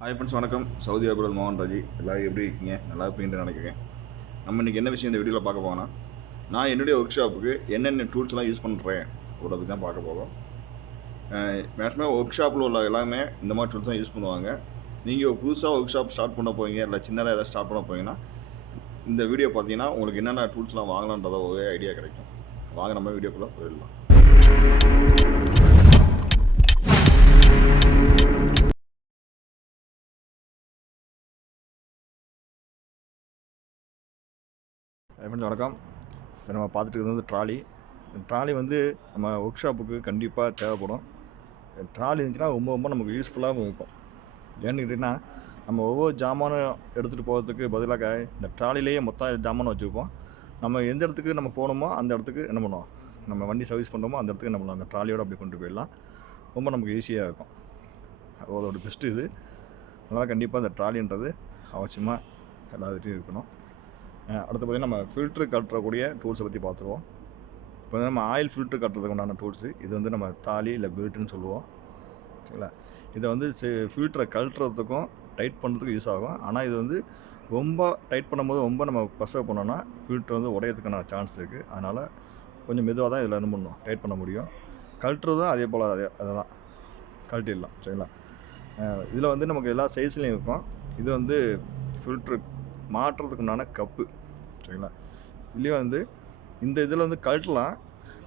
Hi friends வணக்கம். Saudi அபுரல் மோகன் ராஜி. எல்லாரும் எப்படி இருக்கீங்க? நல்லா இருப்பீங்கன்னு நினைக்கிறேன். நம்ம இன்றைக்கி என்ன விஷயம் இந்த வீடியோவில் பார்க்க போகனா நான் என்னுடைய ஒர்க் ஷாப்புக்கு என்னென்ன டூல்ஸ்லாம் யூஸ் பண்ணுறேன் ஒரு தான் பார்க்க போகிறோம் மேக்ஸிமம் ஒர்க் ஷாப்பில் உள்ள எல்லாமே இந்த மாதிரி டூல்ஸ் தான் யூஸ் பண்ணுவாங்க. நீங்கள் புதுசாக ஒர்க் ஷாப் ஸ்டார்ட் பண்ண போவீங்க இல்லை சின்னதாக எதாவது ஸ்டார்ட் பண்ண போவீங்கன்னா இந்த வீடியோ பார்த்தீங்கன்னா உங்களுக்கு என்னென்ன டூல்ஸ்லாம் வாங்கலான்றத ஒரே ஐடியா கிடைக்கும். வாங்க நம்ம வீடியோக்குள்ளே போயிடலாம். ஃப்ரெண்ட்ஸ் வணக்கம். இப்போ நம்ம பார்த்துட்டு இருக்கிறது வந்து ட்ராலி. ட்ராலி வந்து நம்ம ஒர்க் ஷாப்புக்கு கண்டிப்பாக தேவைப்படும். ட்ராலி இருந்துச்சுன்னா ரொம்ப ரொம்ப நமக்கு யூஸ்ஃபுல்லாகவும் இருக்கும். ஏன்னு கேட்டிங்கன்னா நம்ம ஒவ்வொரு ஜாமானும் எடுத்துகிட்டு போகிறதுக்கு பதிலாக இந்த ட்ராலிலேயே மொத்தம் ஜாமானும் வச்சுருப்போம். நம்ம எந்த இடத்துக்கு நம்ம போகணுமோ அந்த இடத்துக்கு என்ன பண்ணுவோம்? நம்ம வண்டி சர்வீஸ் பண்ணுறோமோ அந்த இடத்துக்கு என்ன பண்ணுவோம்? அந்த ட்ராலியோடு அப்படி கொண்டு போயிடலாம். ரொம்ப நமக்கு ஈஸியாக இருக்கும். அதோட பெஸ்ட்டு இது. அதனால் கண்டிப்பாக இந்த ட்ராலின்றது அவசியமாக எல்லாத்துட்டையும் இருக்கணும். அடுத்து பார்த்திங்கன்னா நம்ம ஃபில்ட்ரு கட்டுறக்கூடிய டூல்ஸை பற்றி பார்த்துருவோம். இப்போ வந்து நம்ம ஆயில் ஃபில்ட்ரு கட்டுறதுக்கு உண்டான டூல்ஸு இது வந்து நம்ம தாலி இல்லை பெல்ட்டுன்னு சொல்லுவோம். சரிங்களா? இதை வந்து ஃபில்டரை கழட்டுறதுக்கும் டைட் பண்ணுறதுக்கும் யூஸ் ஆகும். ஆனால் இது வந்து ரொம்ப டைட் பண்ணும்போது ரொம்ப நம்ம ப்ரெஷர் பண்ணோன்னா ஃபில்ட்ரு வந்து உடையறதுக்கான சான்ஸ் இருக்குது அதனால் கொஞ்சம் மெதுவாக தான் இதில் என்ன பண்ணணும்? டைட் பண்ண முடியும். கழட்டுறதும் அதே போல் அதே அதை தான் கழட்டிடலாம். சரிங்களா? இதில் வந்து நமக்கு எல்லா சைஸ்லேயும் இருக்கும். இது வந்து ஃபில்ட்ரு மாட்டுறதுக்கு உண்டான கப்பு. சரிங்களா? இதுலேயே வந்து இந்த இதில் வந்து கழட்டலாம்.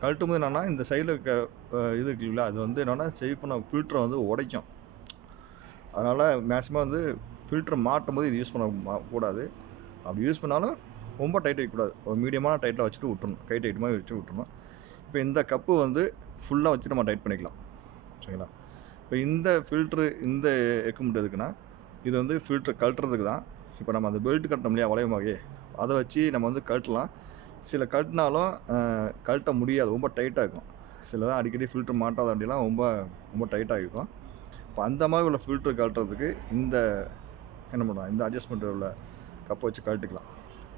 கழட்டும் போது என்னென்னா இந்த சைடில் இருக்க இது இருக்குல்ல அது வந்து என்னென்னா சேஃப் பண்ண ஃபில்டரை வந்து உடைக்கும். அதனால் மேக்ஸிமம் வந்து ஃபில்டர் மாட்டும் போது இது யூஸ் பண்ண மா- கூடாது. அப்படி யூஸ் பண்ணாலும் ரொம்ப டைட் வைக்கக்கூடாது. ஒரு மீடியமான டைட்டில் வச்சுட்டு விட்டுறணும். கை டைட் மாதிரி வச்சு விட்டுறணும். இப்போ இந்த கப்பு வந்து ஃபுல்லாக வச்சு நம்ம டைட் பண்ணிக்கலாம். சரிங்களா? இப்போ இந்த ஃபில்ட்ரு இந்த எக்குமெண்ட் எதுக்குன்னா இது வந்து ஃபில்ட்ரு கழட்டுறதுக்கு தான். இப்போ நம்ம அந்த பெல்ட் கட்டணும் இல்லையா வளையமாகவே அதை வச்சு நம்ம வந்து கழட்டலாம். சில கழட்டினாலும் கழட்ட முடியாது. ரொம்ப டைட்டாக இருக்கும். சில தான் அடிக்கடி ஃபில்ட்ரு மாட்டாத அப்படிலாம் ரொம்ப ரொம்ப டைட்டாக இருக்கும். இப்போ அந்த மாதிரி உள்ள ஃபில்ட்ரு கழட்டுறதுக்கு இந்த என்ன பண்ணலாம் இந்த அட்ஜஸ்ட்மெண்ட் உள்ள கப்பை வச்சு கழட்டிக்கலாம்.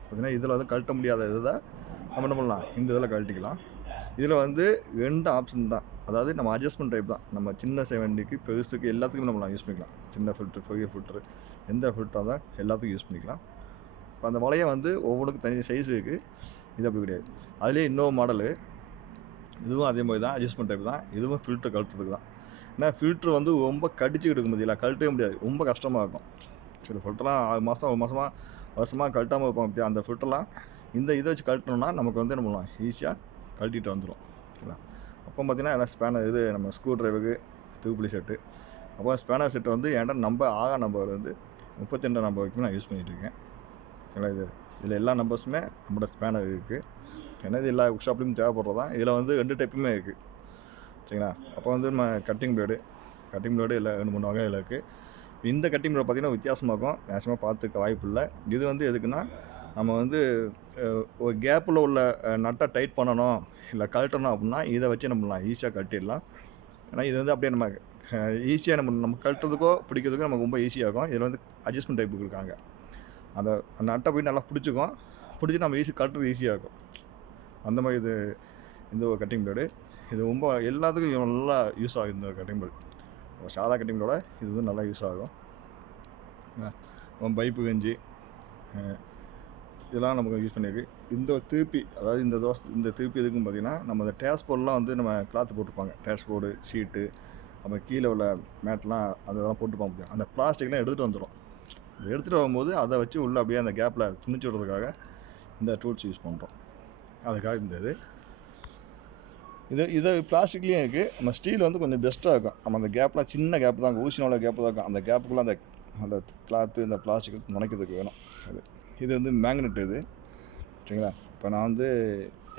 பார்த்தீங்கன்னா இதில் வந்து கழட்ட முடியாத இதை நம்ம என்ன பண்ணலாம்? இந்த இதில் கழட்டிக்கலாம். இதில் வந்து ரெண்டு ஆப்ஷன் தான். அதாவது நம்ம அட்ஜஸ்ட்மெண்ட் டைப் தான். நம்ம சின்ன செவண்டிக்கு பெருசுக்கு எல்லாத்துக்கும் நம்ம யூஸ் பண்ணிக்கலாம். சின்ன ஃபில்ட்ரு பெரிய ஃபில்ட்ரு எந்த ஃபில்ட்டாக தான் எல்லாத்துக்கும் யூஸ் பண்ணிக்கலாம். இப்போ அந்த வலையை வந்து ஒவ்வொன்றுக்கும் தனி சைஸ் இருக்குது இது அப்படி கிடையாது. அதுலேயே இன்னொரு மாடலு இதுவும் அதே மாதிரி தான். அட்ஜஸ்ட்மெண்ட் டைப் தான். இதுவும் ஃபில்ட்ரு கழட்டுறதுக்கு தான். ஏன்னா ஃபில்ட்ரு வந்து ரொம்ப கடிச்சு எடுக்க முடியல கழட்டவே முடியாது. ரொம்ப கஷ்டமாக இருக்கும். சரி ஃபில்டர்லாம் ஆறு மாதம் ஒரு மாதமாக வருஷமாக கழட்டாமல் இருப்பாங்க பத்தியா? அந்த ஃபில்டர்லாம் இந்த இதை வச்சு கழட்டணும்னா நமக்கு வந்து என்ன பண்ணலாம்? ஈஸியாக கழட்டிட்டு வந்துடும் ஓகேங்களா அப்போ பார்த்தீங்கன்னா எல்லாம் ஸ்பேனர் இது நம்ம ஸ்க்ரூ ட்ரைவருக்கு தூப்புளி செட்டு அப்போ ஸ்பேனர் செட்டு வந்து என்கிட்ட நம்பர் ஆக நம்பர் வந்து முப்பத்தி ரெண்டு நம்பர் வரைக்கும் நான் யூஸ் பண்ணிகிட்ருக்கேன் சரிங்களா? இது இதில் எல்லா நம்பர்ஸுமே நம்மளோட ஸ்பேனர் இருக்குது ஏன்னா இது எல்லா ஒர்க் ஷாப்லேயும் தேவைப்படுறது? தான் இதில் வந்து ரெண்டு டைப்புமே இருக்குது சரிங்களா? அப்போ வந்து நம்ம கட்டிங் பிளேடு கட்டிங் பிளேடு இல்லை ரெண்டு மூணு வகையில் இருக்குது இந்த கட்டிங் பிளேட் பார்த்திங்கன்னா வித்தியாசமாக இருக்கும். மேக்ஸிமம் பார்த்துக்க வாய்ப்பு இல்லை. இது வந்து எதுக்குன்னா நம்ம வந்து ஒரு கேப்பில் உள்ள நட்டை டைட் பண்ணணும் இல்லை கழட்டணும் அப்படின்னா இதை வச்சு நம்ம ஈஸியாக கட்டிடலாம் ஏன்னா இது வந்து அப்படியே நம்ம ஈஸியாக நம்ம நம்ம கழட்டுறதுக்கோ பிடிக்கிறதுக்கோ நமக்கு ரொம்ப ஈஸியாக இருக்கும் இதில் வந்து அட்ஜஸ்ட்மெண்ட் டைப் இருக்காங்க அந்த நட்டை போய் நல்லா பிடிச்சிக்கும். பிடிச்சி நம்ம ஈஸி கட்டுறது ஈஸியாக இருக்கும் அந்த மாதிரி இது இந்த ஒரு கட்டிங் பிளேடு இது ரொம்ப எல்லாத்துக்கும் நல்லா யூஸ் ஆகும் இந்த கட்டிங் பிளேடு சாதா கட்டிங் பிளேடோட இது வந்து நல்லா யூஸ் ஆகும். பைப்பு கஞ்சி இதெல்லாம் நமக்கு யூஸ் பண்ணியிருக்கு. இந்த திருப்பி அதாவது இந்த தோசை இந்த திருப்பி எதுக்கும் பார்த்தீங்கன்னா நம்ம இந்த டேஷ்போர்ட்லாம் வந்து நம்ம கிளாத் போட்டிருப்பாங்க. டேஷ்போர்டு ஷீட்டு அப்புறம் கீழே உள்ள மேட்லாம் அதெல்லாம் போட்டுப்பாங்க முடியும் அந்த பிளாஸ்டிக்லாம் எடுத்துகிட்டு வந்துடும் எடுத்துகிட்டு வரும்போது அதை வச்சு உள்ளே அப்படியே அந்த கேப்பில் துணிச்சு விடுறதுக்காக இந்த டூல்ஸ் யூஸ் பண்ணுறோம் அதுக்காக இந்த இது. இது இது பிளாஸ்டிக்லேயும் இருக்குது நம்ம ஸ்டீல் வந்து கொஞ்சம் பெஸ்ட்டாக இருக்கும். நம்ம அந்த கேப்லாம் சின்ன கேப் தான் ஊசினோட கேப் தான் இருக்கும். அந்த கேப்புக்குள்ளே அந்த அந்த கிளாத்து இந்த பிளாஸ்டிக் நுழைக்கிறதுக்கு வேணும். அது. இது வந்து மேக்னெட் இது. சரிங்களா? இப்போ நான் வந்து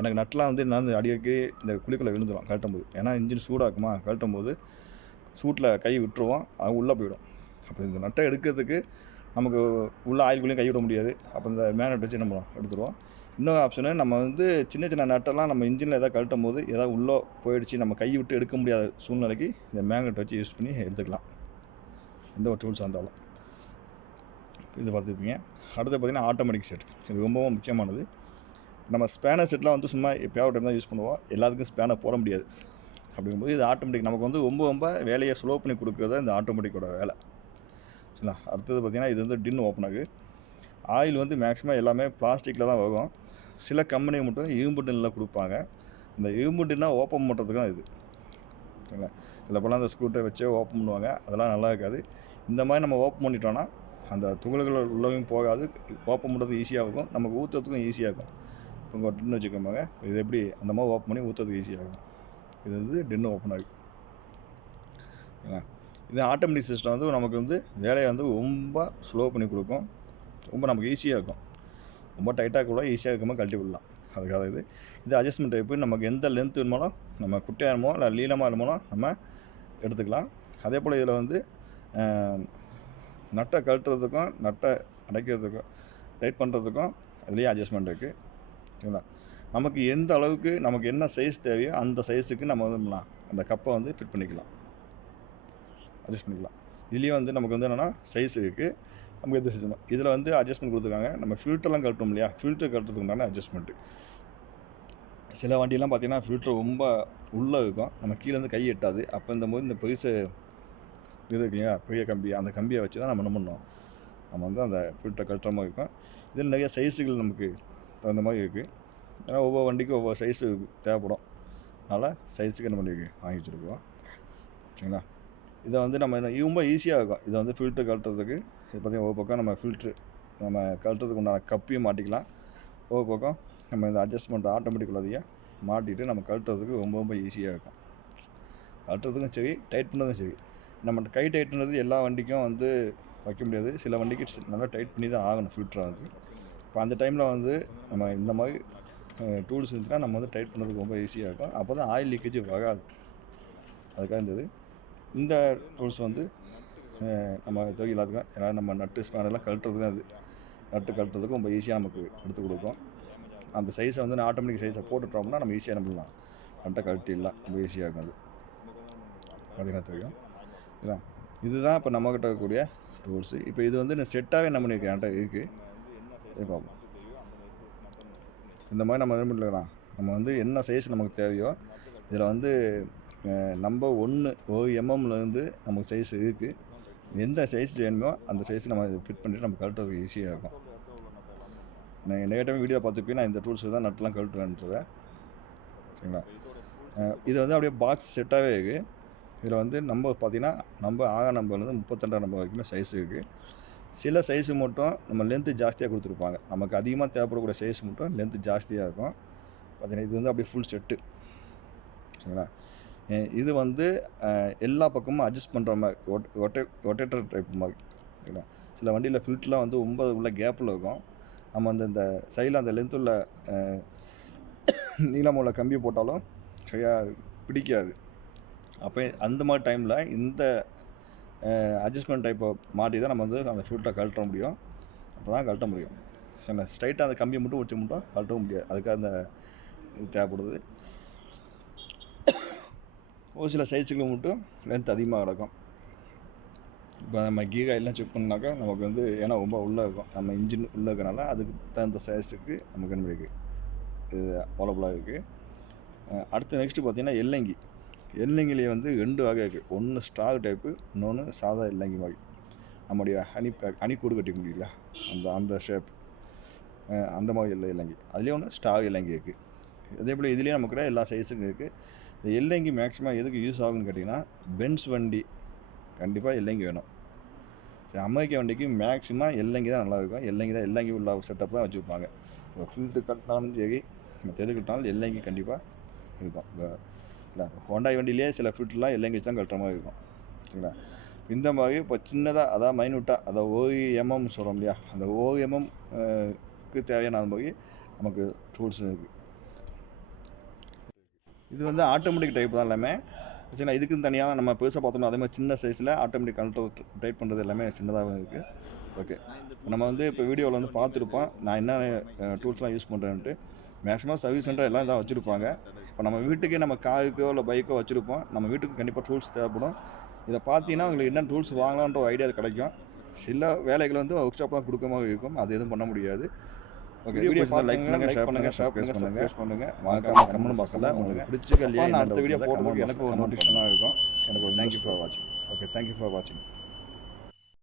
எனக்கு நட்டெலாம் வந்து நான் வந்து அடிக்கடி இந்த குழிக்குள்ளே விழுந்துடும் கழட்டும் போது ஏன்னா இன்ஜின் சூடாக்குமா? கழட்டும் போது சூட்டில் கை விட்டுருவோம் அது உள்ளே போயிடும். அப்போ இந்த நட்டை எடுக்கிறதுக்கு நமக்கு உள்ள ஆயில்குள்ளேயும் கை விட முடியாது. அப்போ இந்த மேக்னெட் வச்சு நம்ம எடுத்துருவோம். இன்னொரு ஆப்ஷனு நம்ம வந்து சின்ன சின்ன நட்டெல்லாம் நம்ம இன்ஜினில் எதாவது கழட்டும் போது ஏதாவது உள்ளே போயிடுச்சு நம்ம கை விட்டு எடுக்க முடியாத சூழ்நிலைக்கு இந்த மேக்னெட் வச்சு யூஸ் பண்ணி எடுத்துக்கலாம். எந்த ஒரு டூல்ஸாக இருந்தாலும். இது பார்த்துருப்பீங்க. அடுத்து பார்த்திங்கன்னா ஆட்டோமேட்டிக் செட் இது ரொம்பவும் முக்கியமானது. நம்ம ஸ்பேனர் செட்லாம் வந்து சும்மா எப்பயாவது டைம் தான் யூஸ் பண்ணுவோம். எல்லாத்துக்கும் ஸ்பேனர் போட முடியாது. அப்படிங்கும்போது இது ஆட்டோமேட்டிக் நமக்கு வந்து ரொம்ப ரொம்ப வேலையை ஸ்லோ பண்ணி கொடுக்குறது இந்த ஆட்டோமேட்டிக்கோட வேலை. சரிங்களா? அடுத்தது பார்த்திங்கன்னா இது வந்து டின் ஆகுது ஆயில் வந்து மேக்ஸிமம் எல்லாமே பிளாஸ்டிக்கில் தான் வரும். சில கம்பெனி மட்டும் இரும்பு டின்னில் கொடுப்பாங்க. இந்த இரும்பு டின்னா ஓப்பன் பண்ணுறதுக்கு தான் இது. சரிங்களா? சில பலம் அந்த ஸ்க்ரூட்டை வச்சே ஓப்பன் பண்ணுவாங்க. அதெல்லாம் நல்லா இருக்காது. இந்த மாதிரி நம்ம ஓப்பன் பண்ணிட்டோன்னா அந்த துகள்கள் உள்ளவும் போகாது ஓப்பன் பண்ணுறது ஈஸியாக இருக்கும். நமக்கு ஊற்றுறதுக்கும் ஈஸியாக இருக்கும். இப்போ உங்கள் டின்னு வச்சுக்கோங்க. இது எப்படி? அந்த மாதிரி ஓப்பன் பண்ணி ஊற்றுறதுக்கு ஈஸியாக இருக்கும். இது வந்து டின்னு ஓப்பன் ஆகும் சரிங்களா? இது ஆட்டோமேட்டிக் சிஸ்டம் வந்து நமக்கு வந்து வேலையை வந்து ரொம்ப ஸ்லோ பண்ணி கொடுக்கும். ரொம்ப நமக்கு ஈஸியாக இருக்கும். ரொம்ப டைட்டாக கூட ஈஸியாக இருக்கும்போது கழட்டி விடலாம். அதுக்காக இது. இது அட்ஜஸ்ட்மெண்ட் டைப்பு நமக்கு எந்த லென்த் வேணுமோ நம்ம குட்டையாக இருமோ இல்லை லீலமாக இருமோ நம்ம எடுத்துக்கலாம். அதே போல் இதில் வந்து நட்டை கழட்டுறதுக்கும் நட்டை அடைக்கிறதுக்கும் டைட் பண்ணுறதுக்கும் அதுலேயே அட்ஜஸ்ட்மெண்ட் இருக்குது சரிங்களா? நமக்கு எந்த அளவுக்கு நமக்கு என்ன சைஸ் தேவையோ அந்த சைஸுக்கு நம்ம வந்து பண்ணலாம். அந்த கப்பை வந்து ஃபிட் பண்ணிக்கலாம். அட்ஜஸ்ட் பண்ணிக்கலாம். இதுலேயும் வந்து நமக்கு வந்து என்னென்னா சைஸ் இருக்குது நமக்கு எது செய்யணும்? இதில் வந்து அட்ஜஸ்ட்மெண்ட் கொடுத்துருக்காங்க. நம்ம ஃபில்டர்லாம் கட்டணும் இல்லையா? ஃபில்டர் கட்டுறதுக்குண்டான அட்ஜஸ்ட்மெண்ட்டு சில வண்டியெலாம் பார்த்தீங்கன்னா ஃபில்டர் ரொம்ப உள்ளே இருக்கும். நம்ம கீழே இருந்து கை எட்டாது. அப்போ இந்த போது இந்த பெருசு இது இருக்கு இல்லையா? பெரிய கம்பி. அந்த கம்பியை வச்சு தான் நம்ம என்ன பண்ணோம் நம்ம வந்து அந்த ஃபில்டரை கழட்டுற மாதிரி இருக்கும். இதில் நிறைய சைஸுகள் நமக்கு தகுந்த மாதிரி இருக்குது ஏன்னா ஒவ்வொரு வண்டிக்கும் ஒவ்வொரு சைஸு தேவைப்படும். அதனால் சைஸுக்கு என்ன பண்ணியிருக்கு வாங்கி வச்சுருக்கோம் சரிங்களா? இதை வந்து நம்ம என்ன ரொம்ப ஈஸியாக இருக்கும். இதை வந்து ஃபில்ட்ரு கழட்டுறதுக்கு இது பார்த்திங்கன்னா ஒவ்வொரு பக்கம் நம்ம ஃபில்ட்ரு நம்ம கழட்டுறதுக்கு உண்டான கப்பியும் மாட்டிக்கலாம். ஒவ்வொரு பக்கம் நம்ம இந்த அட்ஜஸ்ட்மெண்ட் ஆட்டோமேட்டிக் உள்ளதையே மாட்டிட்டு நம்ம கழட்டுறதுக்கு ரொம்ப ரொம்ப ஈஸியாக இருக்கும். கழட்டுறதுக்கும் சரி டைட் பண்ணுறதுக்கும் சரி. நம்ம கை டைட்டுன்றது எல்லா வண்டிக்கும் வந்து வைக்க முடியாது. சில வண்டிக்கு நல்லா டைட் பண்ணி தான் ஆகணும் ஃபில்ட்ரை வந்து இப்போ அந்த டைமில் வந்து நம்ம இந்த மாதிரி டூல்ஸ் இருந்துச்சுன்னா நம்ம வந்து டைட் பண்ணுறதுக்கு ரொம்ப ஈஸியாக இருக்கும். அப்போ தான் ஆயில் லீக்கேஜ் வராது. அதுக்காக இருந்தது. இந்த டூல்ஸ் வந்து நம்ம தொகை எல்லாத்துக்கும் ஏன்னா நம்ம நட்டு ஸ்பேனெல்லாம் எல்லாம் கழட்டுறதுக்கு அது நட்டு கழட்டுறதுக்கும் ரொம்ப ஈஸியாக நமக்கு எடுத்து கொடுக்கும். அந்த சைஸை வந்து நான் ஆட்டோமேட்டிக் சைஸை போட்டுட்டோம்னா நம்ம ஈஸியாக நம்பலாம் நட்டை கழட்டிடலாம். ரொம்ப ஈஸியாக இருக்கும் அது. பார்த்தீங்கன்னா தெரியும். சரிங்களா இதுதான் இப்போ நம்மக்கிட்ட இருக்கக்கூடிய டூல்ஸு இப்போ இது வந்து நான் செட்டாகவே நம்ம என்கிட்ட இருக்குது பார்ப்போம் இந்த மாதிரி நம்ம என்ன பண்ணிக்கலாம் நம்ம வந்து என்ன சைஸ் நமக்கு தேவையோ இதில் வந்து நம்ம ஒன்று ஒரு எம்எம்லேருந்து நமக்கு சைஸ் இருக்குது எந்த சைஸ் வேணுமோ அந்த சைஸ் நம்ம ஃபிட் பண்ணிட்டு நம்ம கழட்டுறதுக்கு ஈஸியாக இருக்கும். நான் நெகட்டிவ் வீடியோ பார்த்துப்பேன் நான் இந்த டூல்ஸ் தான் நட்டுலாம் கழட்டுவேன்றதை சரிங்களா? இது வந்து அப்படியே பாக்ஸ் செட்டாகவே இருக்குது இதில் வந்து நம்ம பார்த்தீங்கன்னா ஆக நம்ம நம்பர்லேருந்து முப்பத்தெண்டாம் நம்பர் வரைக்குமே சைஸ் இருக்குது சில சைஸு மட்டும் நம்ம லென்த்து ஜாஸ்தியாக கொடுத்துருப்பாங்க. நமக்கு அதிகமாக தேவைப்படக்கூடிய சைஸ் மட்டும் லென்த்து ஜாஸ்தியாக இருக்கும். பார்த்திங்கன்னா இது வந்து அப்படியே ஃபுல் செட்டு சரிங்களா? இது வந்து எல்லா பக்கமும் அட்ஜஸ்ட் பண்ணுற மாதிரி ஒட்டை ஒட்டேட்டர் டைப் மாதிரி. சரிங்களா? சில வண்டியில் ஃபில்ட்லாம் வந்து ரொம்ப உள்ள கேப்பில் இருக்கும். நம்ம வந்து இந்த சைடில் அந்த லென்த் உள்ள அஹ், நீளம் உள்ள கம்பி போட்டாலும் சரியாக பிடிக்காது. அப்போ அந்த மாதிரி டைமில் இந்த அட்ஜஸ்ட்மெண்ட் டைப்பை மாட்டி தான் நம்ம வந்து அந்த ஃபில்ட்டரை கழட்ட முடியும். அப்போ தான் கழட்ட முடியும். சரிங்களா? ஸ்ட்ரைட்டாக அந்த கம்பியை மட்டும் வச்சு மட்டும் கழட்டவும் முடியாது. அதுக்காக அந்த இது தேவைப்படுது. ஒரு சில சைஸுக்கு மட்டும் லென்த் அதிகமாக கிடக்கும். இப்போ நம்ம கீர் எல்லாம் செக் பண்ணாக்கா நமக்கு வந்து ஏன்னா ரொம்ப உள்ளே இருக்கும். நம்ம இன்ஜின் உள்ளே இருக்கனால அதுக்கு தகுந்த சைஸுக்கு நமக்கு என்ன இருக்குது இது அவைலபிளாக இருக்குது அடுத்து நெக்ஸ்ட்டு பார்த்தீங்கன்னா எல்லங்கி எல்லைங்கிலேயே வந்து ரெண்டு வகை இருக்குது ஒன்று ஸ்டார் டைப்பு இன்னொன்று சாதா எல்லங்கி மாதிரி நம்முடைய ஹனி பேக் ஹனி கூடு கட்டி முடியல அந்த அந்த ஷேப் அந்த மாதிரி எல்லை இலங்கி அதுலேயே ஒன்று ஸ்டார் இலங்கி இருக்குது அதே போல் இதுலேயும் நமக்கு எல்லா சைஸுக்கும் இருக்குது இந்த எல்லங்கி மேக்ஸிமம் எதுக்கு யூஸ் ஆகும்னு கேட்டிங்கன்னா பென்ஸ் வண்டி. கண்டிப்பாக எல்லங்கி வேணும். சரி அமெரிக்க வண்டிக்கு மேக்ஸிமம் எல்லங்கி தான் நல்லா இருக்கும். எல்லங்கி தான் எல்லங்கி உள்ள செட்டப் தான் வச்சுருப்பாங்க. ஃபில்ட்டு கட்டினாலும் சரி மற்ற எது கட்டினாலும் எல்லங்கி கண்டிப்பாக இருக்கும். இப்போ இல்லை ஹோண்டாய் வண்டியிலே சில ஃபில்ட்லாம் எல்லங்கி தான் கட்டுற மாதிரி இருக்கும். சரிங்களா? இந்த மாதிரி இப்போ சின்னதாக அதாவது மைனூட்டாக அதாவது ஓஎம்எம் சொல்கிறோம் இல்லையா? அந்த ஓஎம்எம்க்கு தேவையான அந்த மாதிரி நமக்கு டூல்ஸ் இருக்குது இது வந்து ஆட்டோமேட்டிக் டைப் தான் எல்லாமே. சரிங்களா? இதுக்குன்னு தனியாக நம்ம பெருசாக பார்த்தோம்னா அதே மாதிரி சின்ன சைஸில் ஆட்டோமேட்டிக் கண்ட்ரோல் டைப் பண்ணுறது எல்லாமே சின்னதாக இருக்குது ஓகே நம்ம வந்து இப்போ வீடியோவில் வந்து பார்த்துருப்போம். நான் என்ன டூல்ஸ்லாம் யூஸ் பண்ணுறேன்ட்டு மேக்ஸிமம் சர்வீஸ் சென்டர் எல்லாம் இதாக வச்சுருப்பாங்க. இப்போ நம்ம வீட்டுக்கே நம்ம காருக்கோ இல்லை பைக்கோ வச்சுருப்போம். நம்ம வீட்டுக்கு கண்டிப்பாக டூல்ஸ் தேவைப்படும். இதை பார்த்தீங்கன்னா உங்களுக்கு என்ன டூல்ஸ் வாங்கலான்ற ஒரு ஐடியா கிடைக்கும். சில வேலைகள் வந்து ஒர்க் ஷாப் தான் கொடுக்க மாதிரி இருக்கும். அது எதுவும் பண்ண முடியாது. ஓகே வீடியோ லைக் பண்ணுங்க ஷேர் பண்ணுங்க ஷேர் பண்ணுங்க. சப்ஸ்கிரைப் பண்ணுங்க மறக்காம கமெண்ட் பாக்ஸில் உங்களுக்கு பிடிச்ச கல்யாணம் அடுத்த வீடியோ எனக்கு ஒரு நோட்டிஃபிகேஷனாக இருக்கும். எனக்கு ஒரு தேங்க்யூ ஃபார் வாட்சிங் ஓகே தேங்க்யூ ஃபார் வாட்சிங்